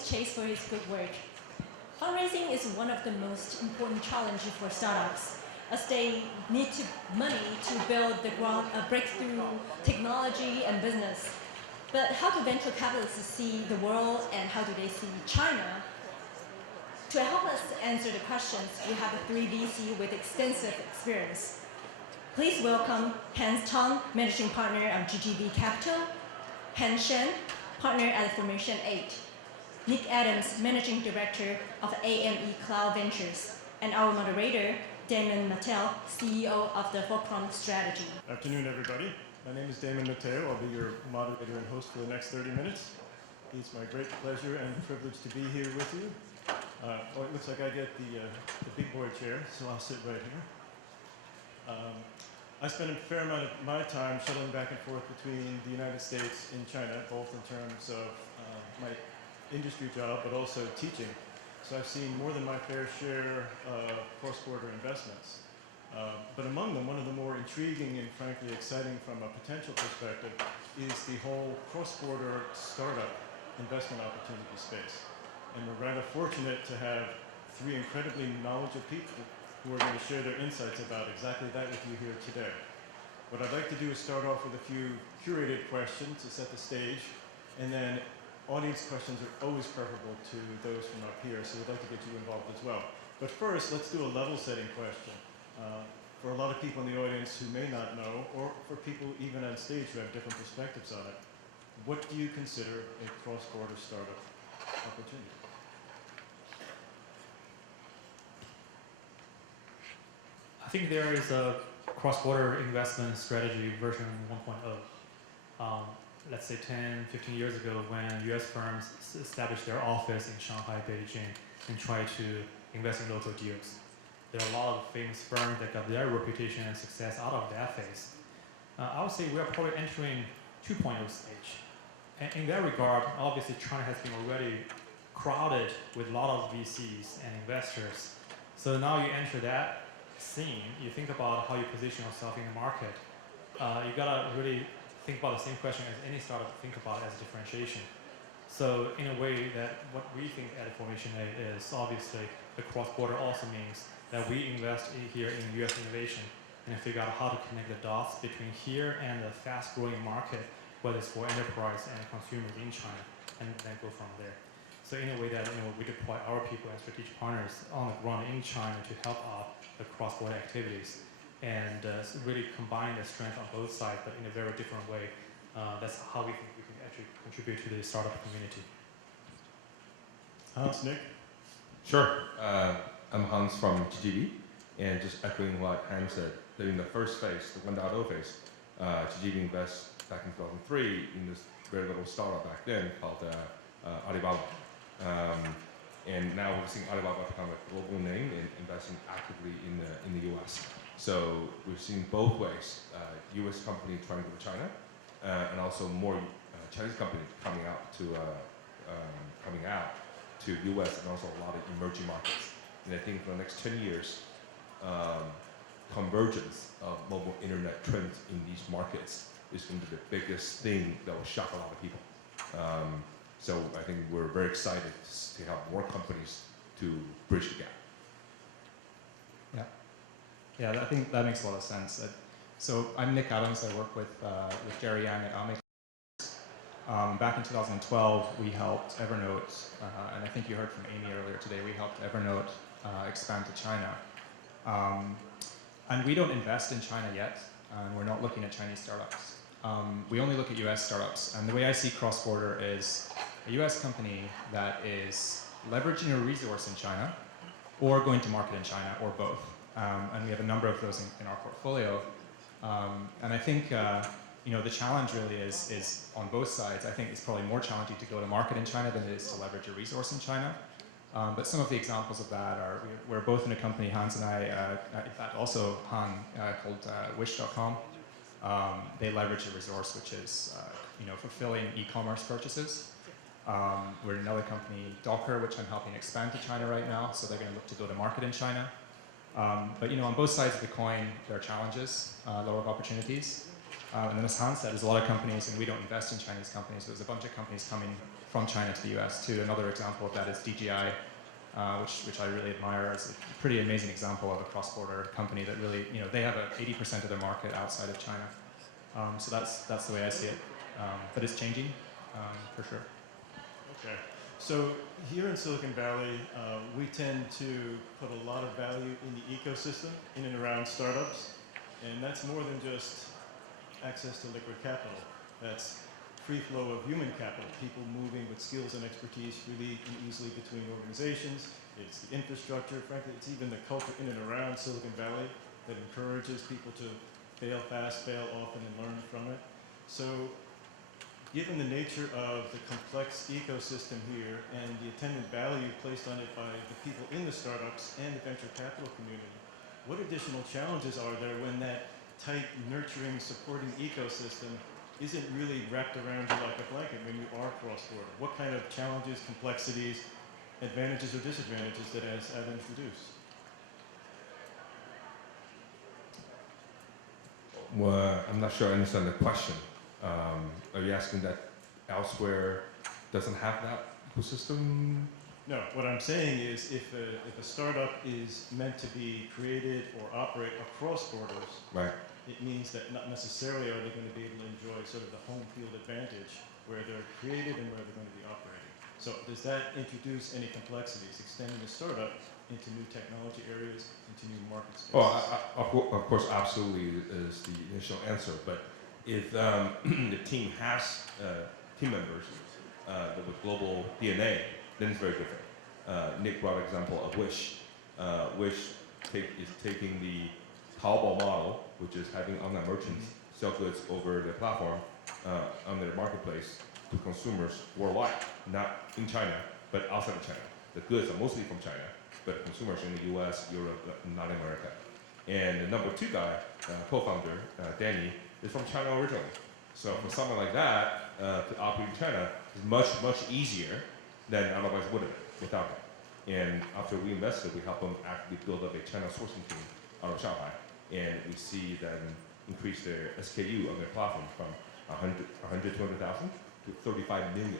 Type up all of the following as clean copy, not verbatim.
thanks Chase for his good work. Fundraising is one of the most important challenges for startups, as they need money to build the breakthrough technology and business. But how do venture capitalists see the world, and how do they see China? To help us answer the questions, we have a 3 VC with extensive experience. Please welcome Tung, Managing Partner of GGV Capital, Shen, Partner at Formation 8, Nick Adams, Managing Director of AME Cloud Ventures, and our moderator, Damon, Matteo, CEO of the Fulcrum strategy. Afternoon, everybody. My name is Damon, Matteo. I'll be your moderator and host for the next 30 minutes. It's my great pleasure and privilege to be here with you. Well, it looks like I get the big boy chair, so I'll sit right here. I spend a fair amount of my time shuttling back and forth between the United States and China, both in terms of my industry job, but also teaching. So I've seen more than my fair share of cross-border investments. But among them, one of the more intriguing and frankly exciting from a potential perspective is the whole cross-border startup investment opportunity space. And we're rather fortunate to have 3 incredibly knowledgeable people who are going to share their insights about exactly that with you here today. What I'd like to do is start off with a few curated questions to set the stage, and then audience questions are always preferable to those from up here, so we'd like to get you involved as well. But first, let's do a level-setting question. For a lot of people in the audience who may not know, or for people even on stage who have different perspectives on it, what do you consider a cross-border startup opportunity? I think there is a cross-border investment strategy version 1.0. Let's say 10, 15 years ago, when US firms established their office in Shanghai, Beijing, and tried to invest in local deals. There are a lot of famous firms that got their reputation and success out of that phase. I would say we are probably entering 2.0 stage. And in that regard, obviously China has been already crowded with a lot of VCs and investors. So now you enter that scene, you think about how you position yourself in the market. You gotta really think about the same question as any startup think about as differentiation. So in a way that what we think at Formation A is obviously the cross-border also means that we invest here in US innovation and figure out how to connect the dots between here and the fast-growing market, whether it's for enterprise and consumers in China, and then go from there. So in a way that we deploy our people as strategic partners on the ground in China to help out the cross-border activities and really combine the strength on both sides, but in a very different way. That's how we think we can actually contribute to the startup community. Hans, Nick? Sure. I'm Hans from GGV, and just echoing what Hans said, during the first phase, the 1.0 phase, GGV invested back in 2003 in this very little startup back then called Alibaba. And now we're seeing Alibaba become a global name and investing actively in the US. So we've seen both ways, US company trying to go to China, and also more Chinese companies coming out to US and also a lot of emerging markets. And I think for the next 10 years, convergence of mobile internet trends in these markets is going to be the biggest thing that will shock a lot of people. So I think we're very excited to have more companies to bridge the gap. Yeah, I think that makes a lot of sense. So I'm Nick Adams. I work with Jerry Yang at AME. Back in 2012, we helped Evernote, and I think you heard from Amy earlier today, we helped Evernote expand to China. And we don't invest in China yet, and we're not looking at Chinese startups. We only look at US startups, and the way I see cross-border is a US company that is leveraging a resource in China or going to market in China, or both. And we have a number of those in our portfolio. And I think the challenge really is on both sides. I think it's probably more challenging to go to market in China than it is to leverage a resource in China. But some of the examples of that are, we're both in a company, Hans and I, in fact also Han, called Wish.com. They leverage a resource which is fulfilling e-commerce purchases. We're in another company, Docker, which I'm helping expand to China right now, so they're going to look to go to market in China. But on both sides of the coin, there are challenges, a lot of opportunities. And then as Hans said, there's a lot of companies, and we don't invest in Chinese companies. There's a bunch of companies coming from China to the US too. Another example of that is DJI, which I really admire as a pretty amazing example of a cross-border company that really, they have 80% of their market outside of China. So that's the way I see it. But it's changing, for sure. Okay. So here in Silicon Valley, we tend to put a lot of value in the ecosystem in and around startups. And that's more than just access to liquid capital. That's free flow of human capital, people moving with skills and expertise freely and easily between organizations. It's the infrastructure, frankly, it's even the culture in and around Silicon Valley that encourages people to fail fast, fail often, and learn from it. So given the nature of the complex ecosystem here and the attendant value placed on it by the people in the startups and the venture capital community, what additional challenges are there when that tight, nurturing, supporting ecosystem isn't really wrapped around you like a blanket when you are cross-border? What kind of challenges, complexities, advantages or disadvantages that has Adam introduced? Well, I'm not sure I understand the question. Are you asking that elsewhere doesn't have that ecosystem? No, what I'm saying is if a startup is meant to be created or operate across borders, Right. it means that not necessarily are they going to be able to enjoy sort of the home field advantage where they're created and where they're going to be operating. So does that introduce any complexities, extending the startup into new technology areas, into new market spaces? Well, of course, absolutely is the initial answer. But if the team has team members with global DNA, then it's very different. Nick brought an example of Wish. Wish is taking the Taobao model, which is having online merchants sell goods over their platform on their marketplace to consumers worldwide, not in China, but outside of China. The goods are mostly from China, but consumers in the US, Europe, not America. And the number 2 guy, co-founder, Danny, is from China originally. So for someone like that to operate in China is much, much easier than otherwise would have been without that. And after we invested, we helped them actually build up a China sourcing team out of Shanghai. And we see them increase their SKU on their platform from 200,000 to 35 million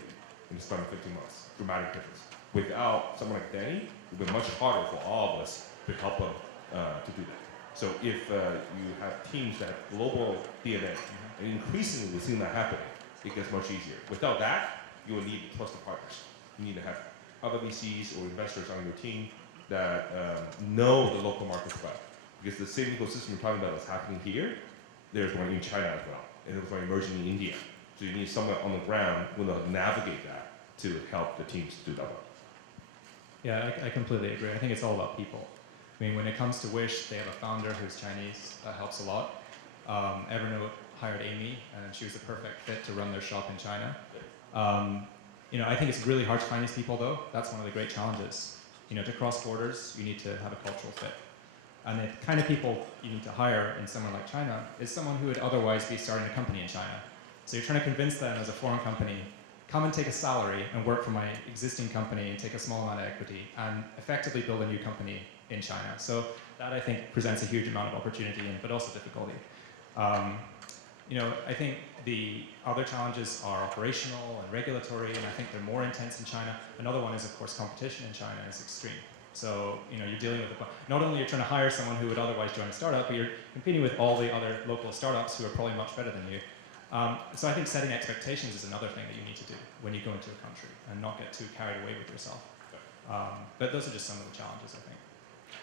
in the span of 15 months. Dramatic difference. Without someone like Danny, it would be much harder for all of us to help them to do that. So if you have teams that have global DNA, and increasingly we're seeing that happening, it gets much easier. Without that, you will need trusted partners. You need to have other VCs or investors on your team that know the local markets well. Because the same ecosystem we're talking about is happening here, there's one in China as well, and there's one emerging in India. So you need someone on the ground who will navigate that to help the teams do that well. Yeah, I completely agree. I think it's all about people. I mean, when it comes to Wish, they have a founder who's Chinese. That helps a lot. Evernote hired AME, and she was the perfect fit to run their shop in China. I think it's really hard to find these people, though. That's one of the great challenges. To cross borders, you need to have a cultural fit. And the kind of people you need to hire in somewhere like China is someone who would otherwise be starting a company in China. So you're trying to convince them as a foreign company, come and take a salary and work for my existing company and take a small amount of equity and effectively build a new company in China. So that, I think, presents a huge amount of opportunity, but also difficulty. I think the other challenges are operational and regulatory, and I think they're more intense in China. Another one is, of course, competition in China is extreme. So, you're dealing with, not only you're trying to hire someone who would otherwise join a startup, but you're competing with all the other local startups who are probably much better than you. So I think setting expectations is another thing that you need to do when you go into a country and not get too carried away with yourself. But those are just some of the challenges, I think.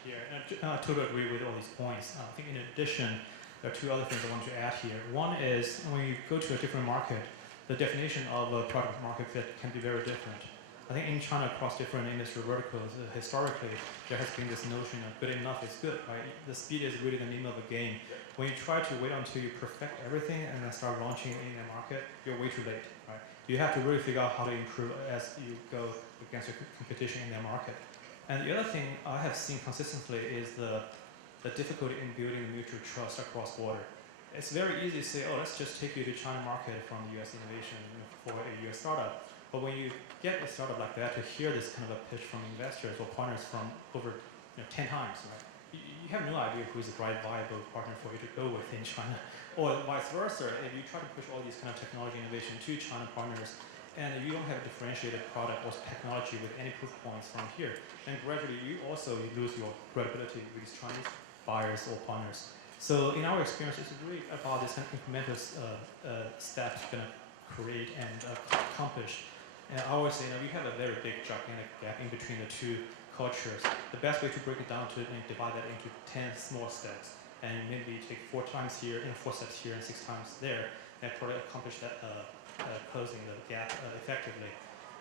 Yeah, and I totally agree with all these points. I think in addition, there are 2 other things I want to add here. One is when you go to a different market, the definition of a product market fit can be very different. I think in China, across different industry verticals, historically, there has been this notion of good enough is good, right? The speed is really the name of the game. When you try to wait until you perfect everything and then start launching in a market, you're way too late, right? You have to really figure out how to improve as you go against your competition in that market. And the other thing I have seen consistently is the difficulty in building mutual trust across border. It's very easy to say, oh, let's just take you to China market from the US innovation for a US startup. But when you get a startup like that to hear this kind of a pitch from investors or partners from over 10 times, right? You have no idea who's the right viable partner for you to go with in China. Or vice versa, if you try to push all these kind of technology innovation to China partners, and if you don't have a differentiated product or technology with any proof points from here, then gradually you lose your credibility with these Chinese buyers or partners. So in our experience, it's really about this kind of incremental steps you're going to create and accomplish. And I always say, we have a very big, gigantic gap in between the two cultures. The best way to break it down and divide that into 10 small steps, and maybe take 4 times here, 4 steps here, and 6 times there, and probably accomplish that closing the gap effectively.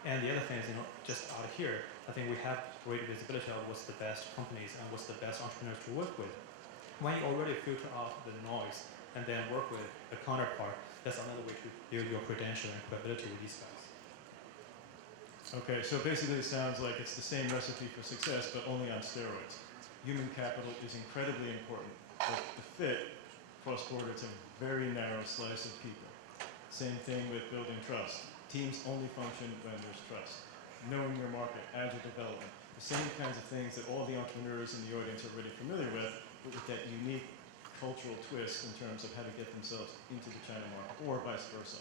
And the other thing is, just out here, I think we have great visibility of what's the best companies and what's the best entrepreneurs to work with. When you already filter out the noise and then work with the counterpart, that's another way to build your credential and credibility with these guys. Okay, so basically it sounds like it's the same recipe for success, but only on steroids. Human capital is incredibly important, but the fit, cross-border, it's a very narrow slice of people. Same thing with building trust. Teams only function when there's trust. Knowing your market, agile development, the same kinds of things that all the entrepreneurs in the audience are already familiar with, but with that unique cultural twist in terms of how to get themselves into the China market, or vice versa.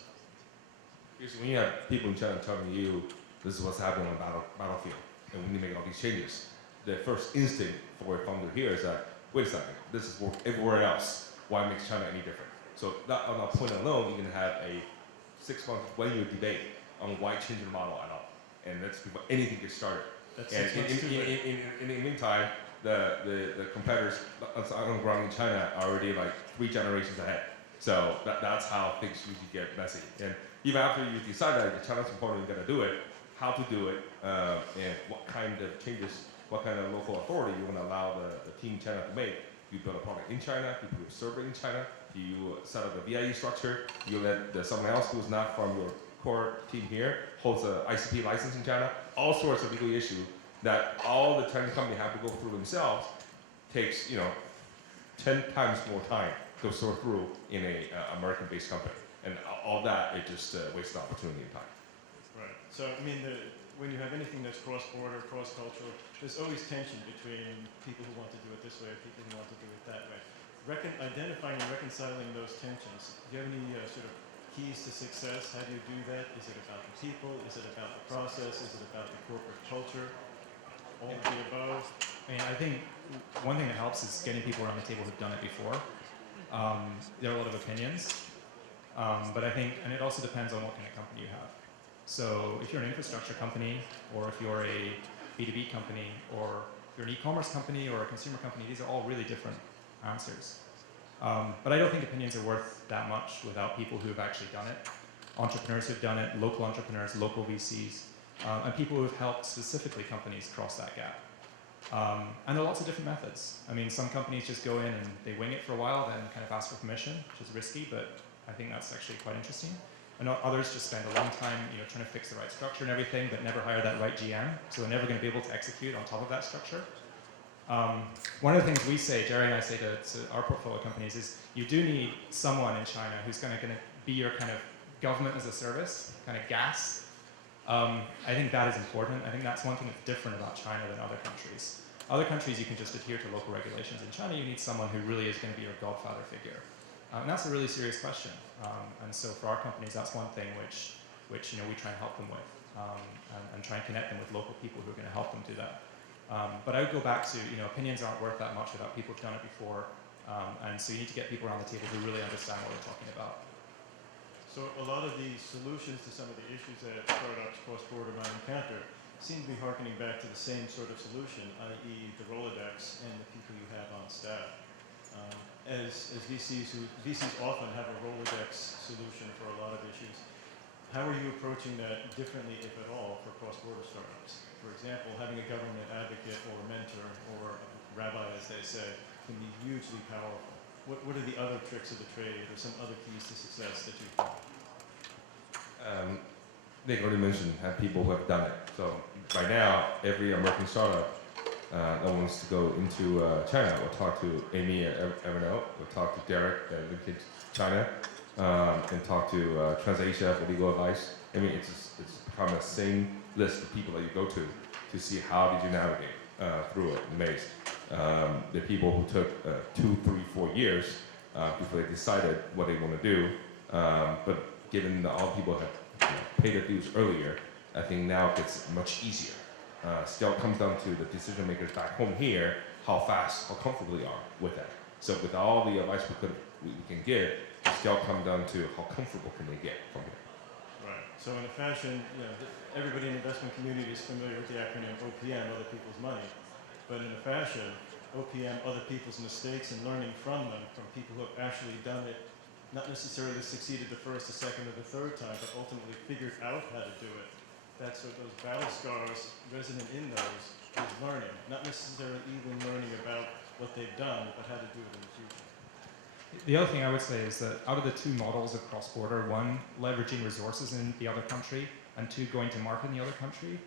Because when you have people in China telling you this is what's happening on the battlefield, and we need to make all these changes, the first instinct for a founder here is that, wait a second, this is work everywhere else. Why makes China any different? So that, on that point alone, you can have a 6-month, 1-year debate on why change the model at all. And that's before anything gets started. That's And 6 months too late. in the meantime, the competitors on the ground in China are already like 3 generations ahead. So that's how things usually get messy. And even after you decide that the China's important, you're gonna do it, how to do it, and what kind of changes, what kind of local authority you want to allow the team in China to make. You build a product in China, you put a server in China, you set up a VIE structure, you let someone else who's not from your core team here holds an ICP license in China, all sorts of legal issues that all the Chinese companies have to go through themselves, takes 10 times more time to sort through in a American-based company. And all that, it just wastes opportunity and time. Right. So, I mean, when you have anything that's cross-border, cross-cultural, there's always tension between people who want to do it this way and people who want to do it that way. Identifying and reconciling those tensions, do you have any sort of keys to success? How do you do that? Is it about the people? Is it about the process? Is it about the corporate culture? All of the above? I mean, I think one thing that helps is getting people around the table who've done it before. There are a lot of opinions, but I think, and it also depends on what kind of company you have. So if you're an infrastructure company, or if you're a B2B company, or you're an e-commerce company or a consumer company, these are all really different answers. But I don't think opinions are worth that much without people who have actually done it. Entrepreneurs who've done it, local entrepreneurs, local VCs, and people who have helped specifically companies cross that gap. And there are lots of different methods. I mean, some companies just go in and they wing it for a while, then kind of ask for permission, which is risky, but I think that's actually quite interesting. And others just spend a long time, trying to fix the right structure and everything, but never hire that right GM, so they're never going to be able to execute on top of that structure. One of the things we say, Jerry and I say to our portfolio companies, is you do need someone in China who's going to be your kind of government as a service, kind of GAS. I think that is important. I think that's one thing that's different about China than other countries. Other countries, you can just adhere to local regulations. In China, you need someone who really is going to be your godfather figure. And that's a really serious question. And so for our companies, that's one thing which we try and help them with, and try and connect them with local people who are going to help them do that. But I would go back to, opinions aren't worth that much without people who've done it before. And so you need to get people around the table who really understand what we're talking about. So a lot of the solutions to some of the issues that startups cross-border might encounter seem to be harkening back to the same sort of solution, i.e. the Rolodex and the people you have on staff. As VCs often have a Rolodex solution for a lot of issues. How are you approaching that differently, if at all, for cross-border startups? For example, having a government advocate or a mentor or a rabbi, as they say, can be hugely powerful. What are the other tricks of the trade or some other keys to success that you've found? Nick already mentioned have people who have done it. So right now, every American startup that wants to go into China will talk to AME at Evernote, will talk to Derek at LinkedIn China, and talk to TransAsia for legal advice. I mean, it's become the same list of people that you go to see how did you navigate through it, the maze. The people who took 2, 3, 4 years before they decided what they want to do. But given that all people have paid their dues earlier, I think now it gets much easier. Still comes down to the decision makers back home here, how fast, how comfortable they are with that. So with all the advice we can give, it still comes down to how comfortable can they get from here. Right. So in a fashion, everybody in the investment community is familiar with the acronym OPM, other people's money. But in a fashion, OPM, other people's mistakes, and learning from them, from people who have actually done it, not necessarily succeeded the first, the second, or the third time, but ultimately figured out how to do it. That's what those battle scars resonant in those is learning, not necessarily even learning about what they've done, but how to do it in the future. The other thing I would say is that out of the two models of cross-border, one, leveraging resources in the other country, and two, going to market in the other country,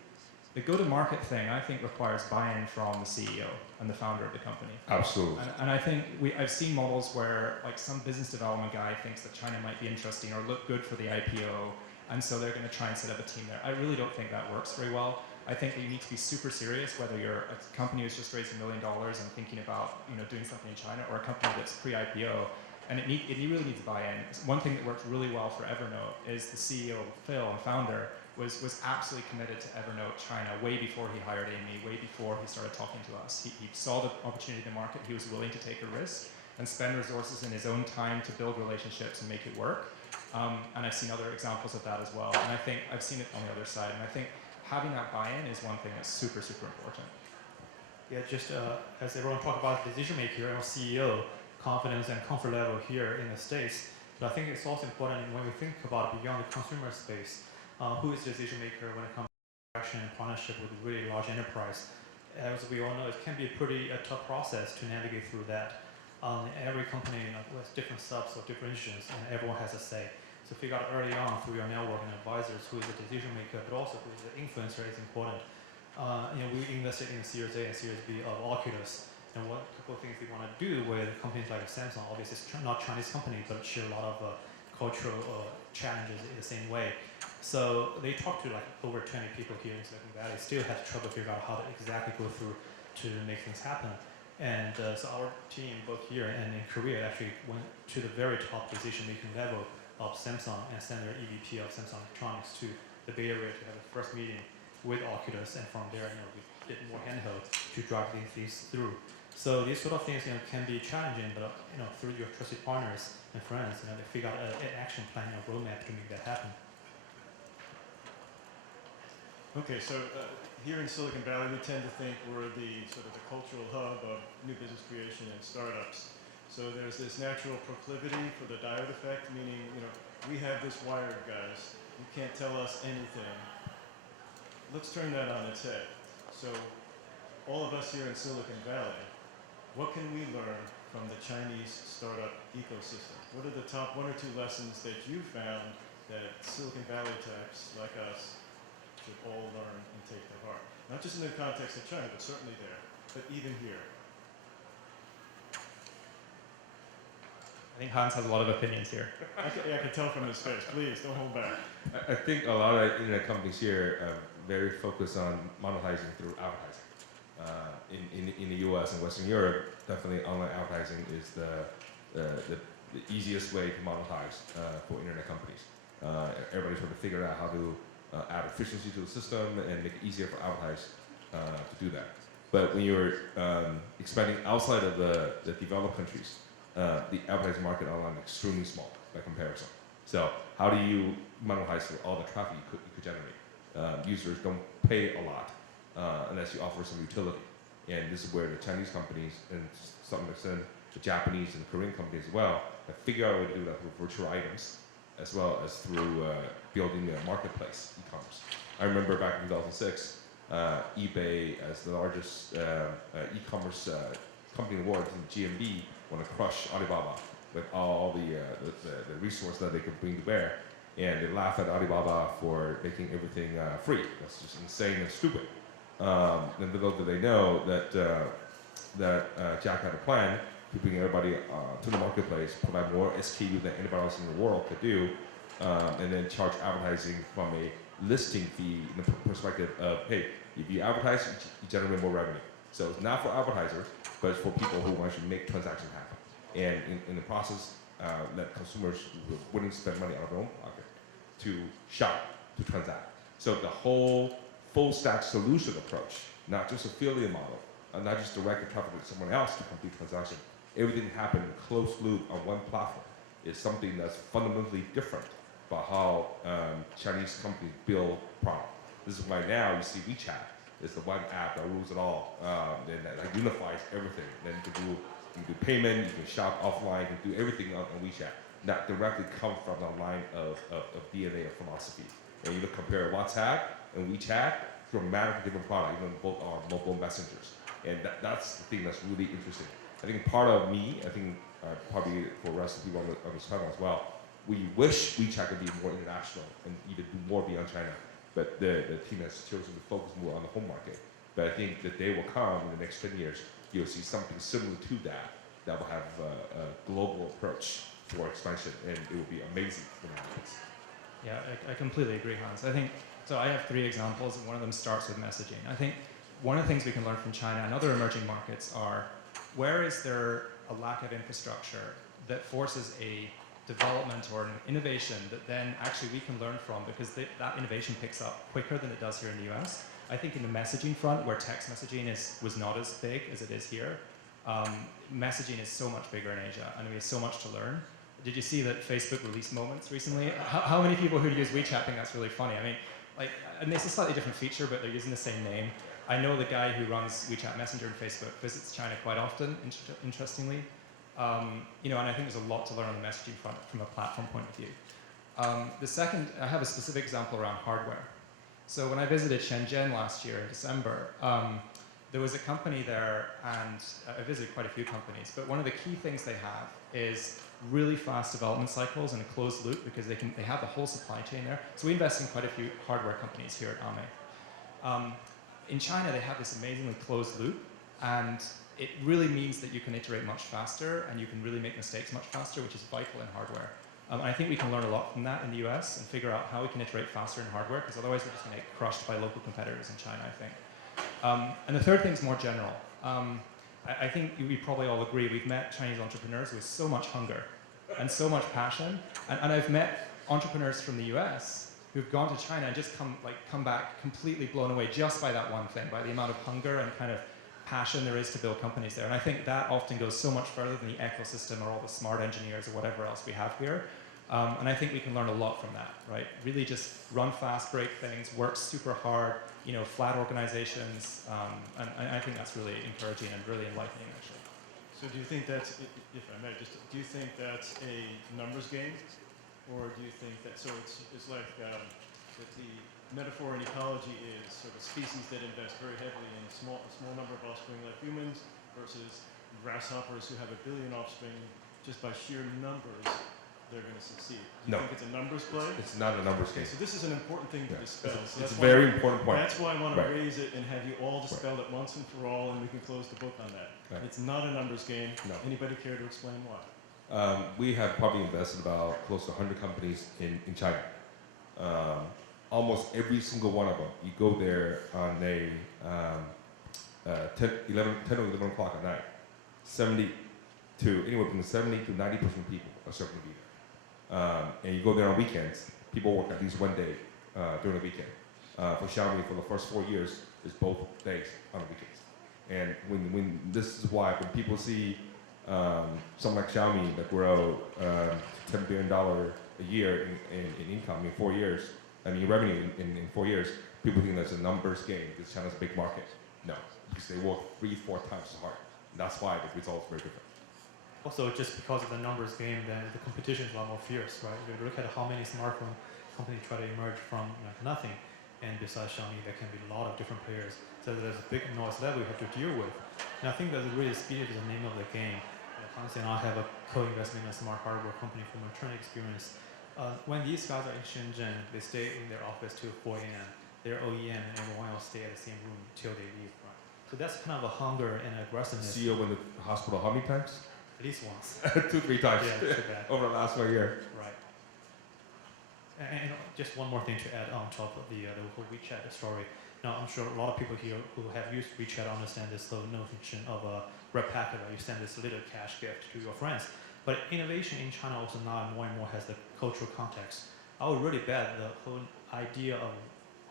the go-to-market thing, I think, requires buy-in from the CEO and the founder of the company. Absolutely. And I think I've seen models where like some business development guy thinks that China might be interesting or look good for the IPO, and so they're going to try and set up a team there. I really don't think that works very well. I think that you need to be super serious, whether you're a company who's just raised $1 million and thinking about doing something in China, or a company that's pre-IPO, and it really needs buy-in. One thing that worked really well for Evernote is the CEO, Phil, and founder, was absolutely committed to Evernote China way before he hired AME, way before he started talking to us. He saw the opportunity in the market, he was willing to take a risk and spend resources in his own time to build relationships and make it work. And I've seen other examples of that as well. And I think I've seen it on the other side. And I think having that buy-in is one thing that's super, super important. Yeah, just as everyone talk about decision maker and CEO, confidence and comfort level here in the States, but I think it's also important when we think about beyond the consumer space, who is the decision maker when it comes to action and partnership with a really large enterprise. As we all know, it can be a tough process to navigate through that. Every company with different subs or different issues, and everyone has a say. So figure out early on through your network and advisors who is the decision maker, but also who is the influencer is important. We invested in Series A and Series B of Oculus, and one couple of things we want to do with companies like Samsung, obviously it's not Chinese company, but share a lot of cultural challenges in the same way. So they talked to like over 20 people here in Silicon Valley, still had trouble figuring out how to exactly go through to make things happen. And so our team, both here and in Korea, actually went to the very top decision-making level of Samsung and sent their EVP of Samsung Electronics to the Bay Area to have the first meeting with Oculus, and from there, we did more handheld to drive these through. So these sort of things, can be challenging, but through your trusted partners and friends, they figure out an action plan or roadmap to make that happen. Okay, so here in Silicon Valley, we tend to think we're the sort of the cultural hub of new business creation and startups. So there's this natural proclivity for the diode effect, meaning, we have this wired, guys. You can't tell us anything. Let's turn that on its head. So all of us here in Silicon Valley, what can we learn from the Chinese startup ecosystem? What are the top 1 or 2 lessons that you found that Silicon Valley types like us should all learn and take to heart? Not just in the context of China, but certainly there, but even here. I think Hans has a lot of opinions here. I can tell from his face. Please, don't hold back. I think a lot of internet companies here are very focused on monetizing through advertising. In the US and Western Europe, definitely online advertising is the easiest way to monetize for internet companies. Everybody's trying to figure out how to add efficiency to the system and make it easier for advertisers to do that. But when you're expanding outside of the developed countries, the advertising market online is extremely small by comparison. So how do you monetize for all the traffic you could generate? Users don't pay a lot unless you offer some utility. And this is where the Chinese companies, and to some extent the Japanese and Korean companies as well, have figured out a way to do that through virtual items, as well as through building a marketplace, e-commerce. I remember back in 2006, eBay, as the largest e-commerce company in the world, in GMV, want to crush Alibaba with all the resource that they could bring to bear. And they laugh at Alibaba for making everything free. That's just insane and stupid. And little do they know that Jack had a plan to bring everybody to the marketplace, provide more SKU than anybody else in the world could do, and then charge advertising from a listing fee in the perspective of, hey, if you advertise, you generate more revenue. So it's not for advertisers, but it's for people who want to make transactions happen. and in the process, let consumers who are willing to spend money out of their own pocket to shop, to transact. So the whole full stack solution approach, not just affiliate model, not just direct traffic to someone else to complete transaction, everything happened in closed loop on one platform is something that's fundamentally different about how Chinese companies build product. This is why now you see WeChat is the one app that rules it all, and that unifies everything. Then you can do payment, you can shop offline, you can do everything on WeChat. That directly comes from the line of DNA of philosophy. And you look compare WhatsApp and WeChat, dramatically different product, even both are mobile messengers. And that's the thing that's really interesting. I think part of me, I think probably for the rest of the people on this panel as well, we wish WeChat could be more international and even do more beyond China. But the team has chosen to focus more on the home market. But I think the day will come in the next 10 years, you'll see something similar to that will have a global approach for expansion, and it will be amazing when it happens. Yeah, I completely agree, Hans. I think, so I have 3 examples, and one of them starts with messaging. I think one of the things we can learn from China and other emerging markets are, where is there a lack of infrastructure that forces a development or an innovation that then actually we can learn from, because that innovation picks up quicker than it does here in the US. I think in the messaging front, where text messaging was not as big as it is here, messaging is so much bigger in Asia, and we have so much to learn. Did you see that Facebook released Moments recently? How many people who use WeChat think that's really funny? I mean, like, and it's a slightly different feature, but they're using the same name. I know the guy who runs WeChat Messenger and Facebook visits China quite often, interestingly. You know, and I think there's a lot to learn on the messaging front from a platform point of view. The second, I have a specific example around hardware. So when I visited Shenzhen last year in December, there was a company there, and I visited quite a few companies, but one of the key things they have is really fast development cycles and a closed loop, because they have the whole supply chain there. So we invest in quite a few hardware companies here at AME. In China, they have this amazingly closed loop, and it really means that you can iterate much faster, and you can really make mistakes much faster, which is vital in hardware. I think we can learn a lot from that in the US and figure out how we can iterate faster in hardware, because otherwise we're just going to get crushed by local competitors in China, I think. And the third thing is more general. I think we probably all agree, we've met Chinese entrepreneurs with so much hunger and so much passion, and I've met entrepreneurs from the US who've gone to China and just come back completely blown away just by that one thing, by the amount of hunger and kind of passion there is to build companies there. And I think that often goes so much further than the ecosystem or all the smart engineers or whatever else we have here. And I think we can learn a lot from that, right? Really just run fast, break things, work super hard, you know, flat organizations. And I think that's really encouraging and really enlightening, actually. So do you think that's, if I may, do you think that's a numbers game? Or do you think that, so it's like that the metaphor in ecology is sort of species that invest very heavily in a small number of offspring like humans versus grasshoppers who have 1 billion offspring. Just by sheer numbers, they're going to succeed. Do you think it's a numbers play? It's not a numbers game. So this is an important thing to dispel. It's a very important point. That's why I want to raise it and have you all dispelled it once and for all, and we can close the book on that. Right. It's not a numbers game. No. Anybody care to explain why? We have probably invested about close to 100 companies in China. Almost every single one of them, you go there on a 10 or 11 o'clock at night, anywhere from 70 to 90% of people are certainly be there. And you go there on weekends, people work at least one day during the weekend. For Xiaomi, for the first 4 years, it's both days on the weekends. And when this is why when people see something like Xiaomi that grow $10 billion a year in income in 4 years, revenue in 4 years, people think that's a numbers game because China's a big market. No, because they work 3-4 times as hard. That's why the results are very different. Also, just because of the numbers game, then the competition is a lot more fierce, right? If you look at how many smartphone companies try to emerge from nothing, and besides Xiaomi, there can be a lot of different players. So there's a big noise that we have to deal with. And I think that really speed is the name of the game. Hans and I have a co-investment in a smart hardware company from a training experience. When these guys are in Shenzhen, they stay in their office till 4 a.m. Their OEM and everyone else stay at the same room till they leave. Right? So that's kind of a hunger and aggressiveness. CEO in the hospital how many times? At least once. 2-3 times. Yeah, too bad. Over the last 1 year. Right. And just one more thing to add on top of the whole WeChat story. Now, I'm sure a lot of people here who have used WeChat understand this whole notion of a red packet, where you send this little cash gift to your friends. But innovation in China also now more and more has the cultural context. I would really bet the whole idea of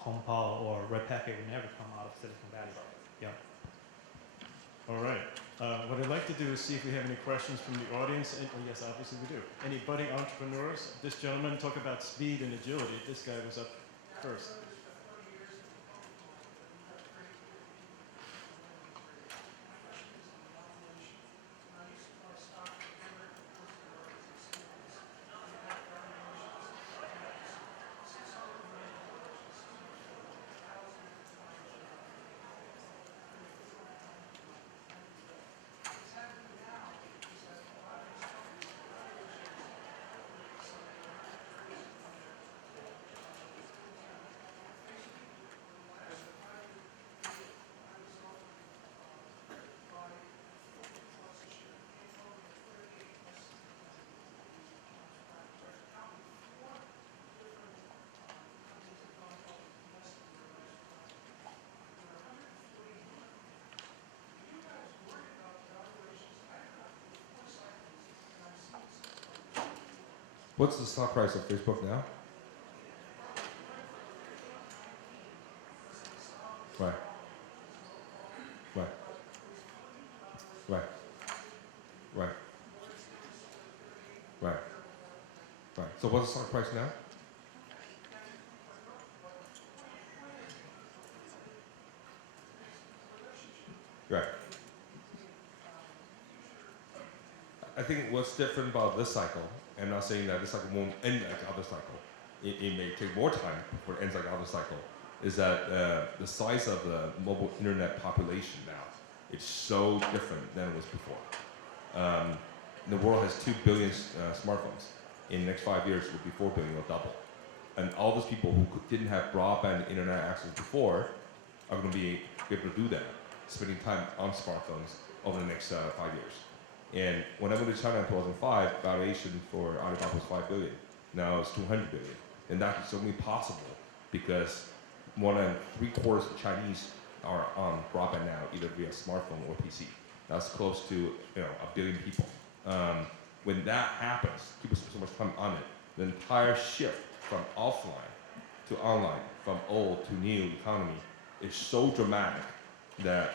Hongpao or red packet will never come out of Silicon Valley. Yeah. All right. What I'd like to do is see if we have any questions from the audience. And, oh, yes, obviously we do. Any budding entrepreneurs? This gentleman talk about speed and agility. This guy was up first. What's the stock price of Facebook now? Right. Right. Right. Right. Right. Right. So what's the stock price now? Right. I think what's different about this cycle, I'm not saying that this cycle won't end like the other cycle. It may take more time before it ends like the other cycle. Is that the size of the mobile internet population now? It's so different than it was before. The world has 2 billion smartphones. In the next 5 years, it will be 4 billion, or double. And all those people who didn't have broadband internet access before are going to be able to do that, spending time on smartphones over the next 5 years. And when I went to China in 2005, valuation for Alibaba was 5 billion. Now it's 200 billion. And that is only possible because more than 3/4 of Chinese are on broadband now, either via smartphone or PC. That's close to 1 billion people. When that happens, people spend so much time on it. The entire shift from offline to online, from old to new economy is so dramatic that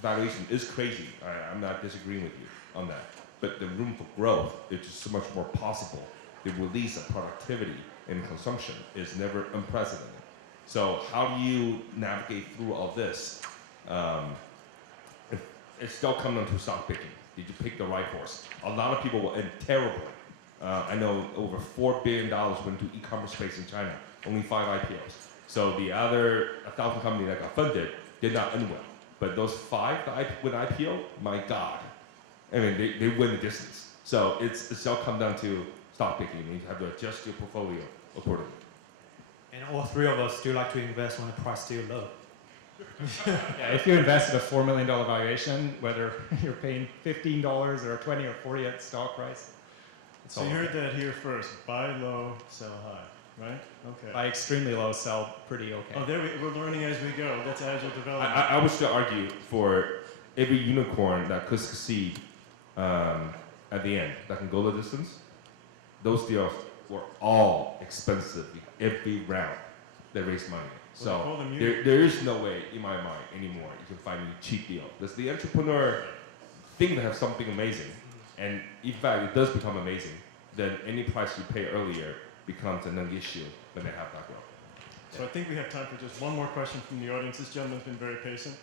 valuation is crazy. I'm not disagreeing with you on that. But the room for growth is just so much more possible. The release of productivity and consumption is never unprecedented. So how do you navigate through all this? It's still coming down to stock picking. Did you pick the right horse? A lot of people will end terribly. I know over $4 billion went to e-commerce space in China, only 5 IPOs. So the other 1,000 companies that got funded did not end well. But those 5 that went IPO, my God. I mean, they win the distance. So it's all come down to stock picking. You have to adjust your portfolio accordingly. And all 3 of us do like to invest when the price is still low. Yeah, if you invest at a $4 million valuation, whether you're paying $15 or 20 or 40 at stock price. So you heard that here first. Buy low, sell high, right? Okay. Buy extremely low, sell pretty okay. Oh, we're learning as we go. That's agile development. I would still argue for every unicorn that could succeed at the end, that can go the distance, those deals were all expensive every round they raised money. So there is no way in my mind anymore you can find a cheap deal. Does the entrepreneur think they have something amazing? And in fact, it does become amazing, then any price you pay earlier becomes a non-issue when they have that growth. So I think we have time for just one more question from the audience. This gentleman's been very patient.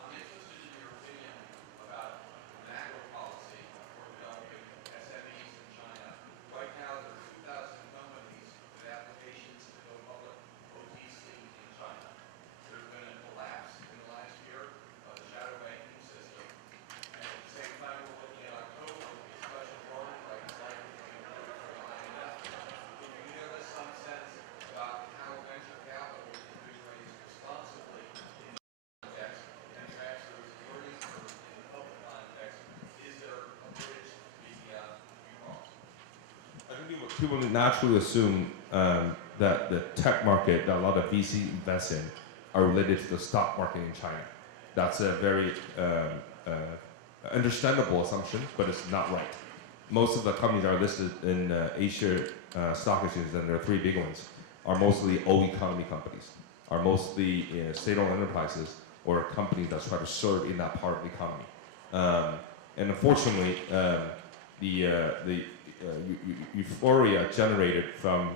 I'm interested in your opinion about macro policy for developing SMEs in China. Right now, there are 2,000 companies with applications to go public OTC in China. There's been a collapse in the last year of the shadow banking system. And at the same time, we're looking at October with the special warning rights likely to be approved for IMF. Can you give us some sense about how venture capital is being raised responsibly in context and perhaps there is a learning curve in the public context? Is there a bridge to be crossed? I think people naturally assume that the tech market that a lot of VC invest in are related to the stock market in China. That's a very understandable assumption, but it's not right. Most of the companies that are listed in Asia stock exchanges, and there are three big ones, are mostly old economy companies, are mostly state-owned enterprises or companies that try to serve in that part of the economy. And unfortunately, the euphoria generated from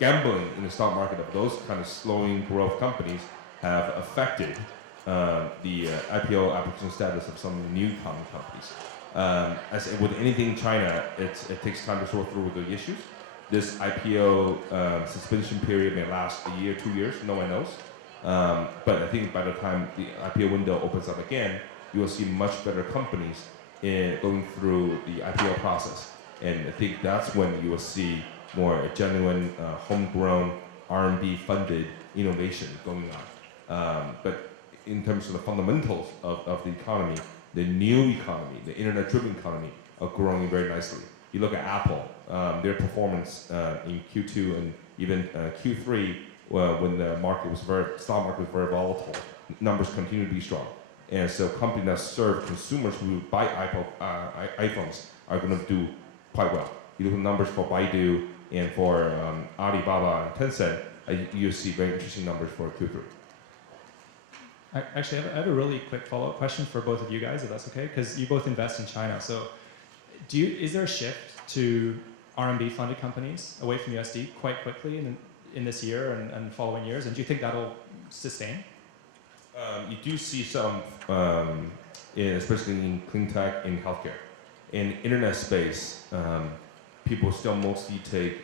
gambling in the stock market of those kind of slowing growth companies have affected the IPO application status of some new economy companies. As with anything in China, it takes time to sort through the issues. This IPO suspension period may last a year, 2 years, no one knows. But I think by the time the IPO window opens up again, you will see much better companies going through the IPO process. And I think that's when you will see more genuine, homegrown, R&D funded innovation going on. But in terms of the fundamentals of the economy, the new economy, the internet-driven economy, are growing very nicely. You look at Apple, their performance in Q2 and even Q3, when the stock market was very volatile, numbers continue to be strong. And so companies that serve consumers who buy iPhones are going to do quite well. You look at numbers for Baidu and for Alibaba and Tencent, you see very interesting numbers for Q3. Actually, I have a really quick follow-up question for both of you guys, if that's okay, because you both invest in China. So is there a shift to RMB funded companies away from USD quite quickly in this year and following years? And do you think that'll sustain? You do see some, especially in clean tech and healthcare. In internet space, people still mostly take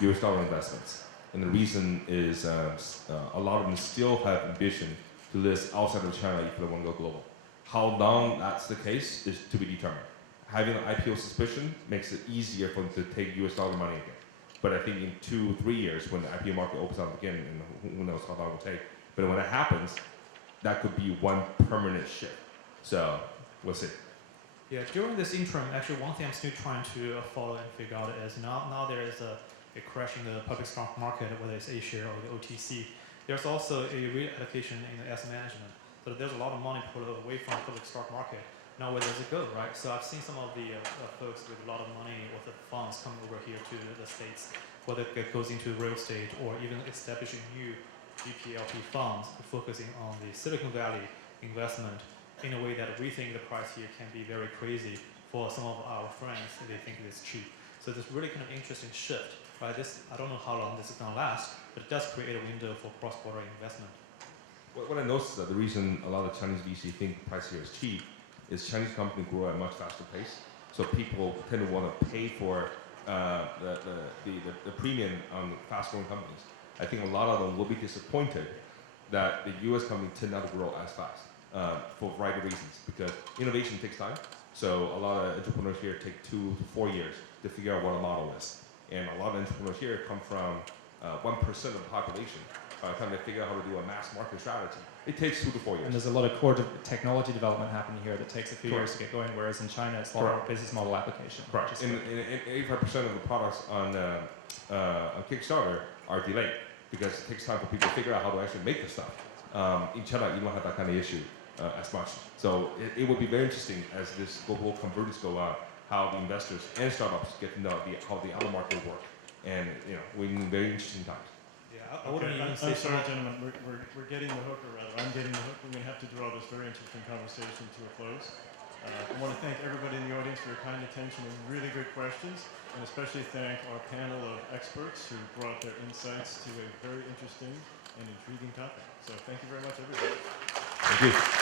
US dollar investments. And the reason is a lot of them still have ambition to list outside of China if they want to go global. How long that's the case is to be determined. Having an IPO suspicion makes it easier for them to take US dollar money again. But I think in 2-3 years, when the IPO market opens up again, and who knows how long it will take, but when it happens, that could be one permanent shift. So we'll see. Yeah, during this interim, actually one thing I'm still trying to follow and figure out is now there is a crash in the public stock market, whether it's A-share or the OTC. There's also a reallocation in the asset management. So there's a lot of money pulled away from the public stock market. Now where does it go, right? So I've seen some of the folks with a lot of money or the funds come over here to the States, whether it goes into real estate or even establishing new GPLP funds focusing on the Silicon Valley investment in a way that we think the price here can be very crazy for some of our friends if they think it's cheap. So this really kind of interesting shift, right? I don't know how long this is going to last, but it does create a window for cross-border investment. What I noticed is that the reason a lot of Chinese VC think the price here is cheap is Chinese companies grow at a much faster pace. So people tend to want to pay for the premium on fast-growing companies. I think a lot of them will be disappointed that the US companies tend not to grow as fast for a variety of reasons, because innovation takes time. So a lot of entrepreneurs here take 2 to 4 years to figure out what a model is. And a lot of entrepreneurs here come from 1% of the population. By the time they figure out how to do a mass market strategy, it takes 2 to 4 years. And there's a lot of core technology development happening here that takes a few Correct. years to get going, whereas in China it's more business model application. Correct. And 85% of the products on Kickstarter are delayed because it takes time for people to figure out how to actually make the stuff. In China, you don't have that kind of issue as much. So it will be very interesting as this global convergence go on, how the investors and startups get to know how the other market will work. And we're in very interesting times. I wouldn't even say I'm sorry, gentlemen. We're getting the hook, or rather, I'm getting the hook. We're going to have to draw this very interesting conversation to a close. I want to thank everybody in the audience for your kind attention and really good questions, and especially thank our panel of experts who brought their insights to a very interesting and intriguing topic. So thank you very much, everybody. Thank you.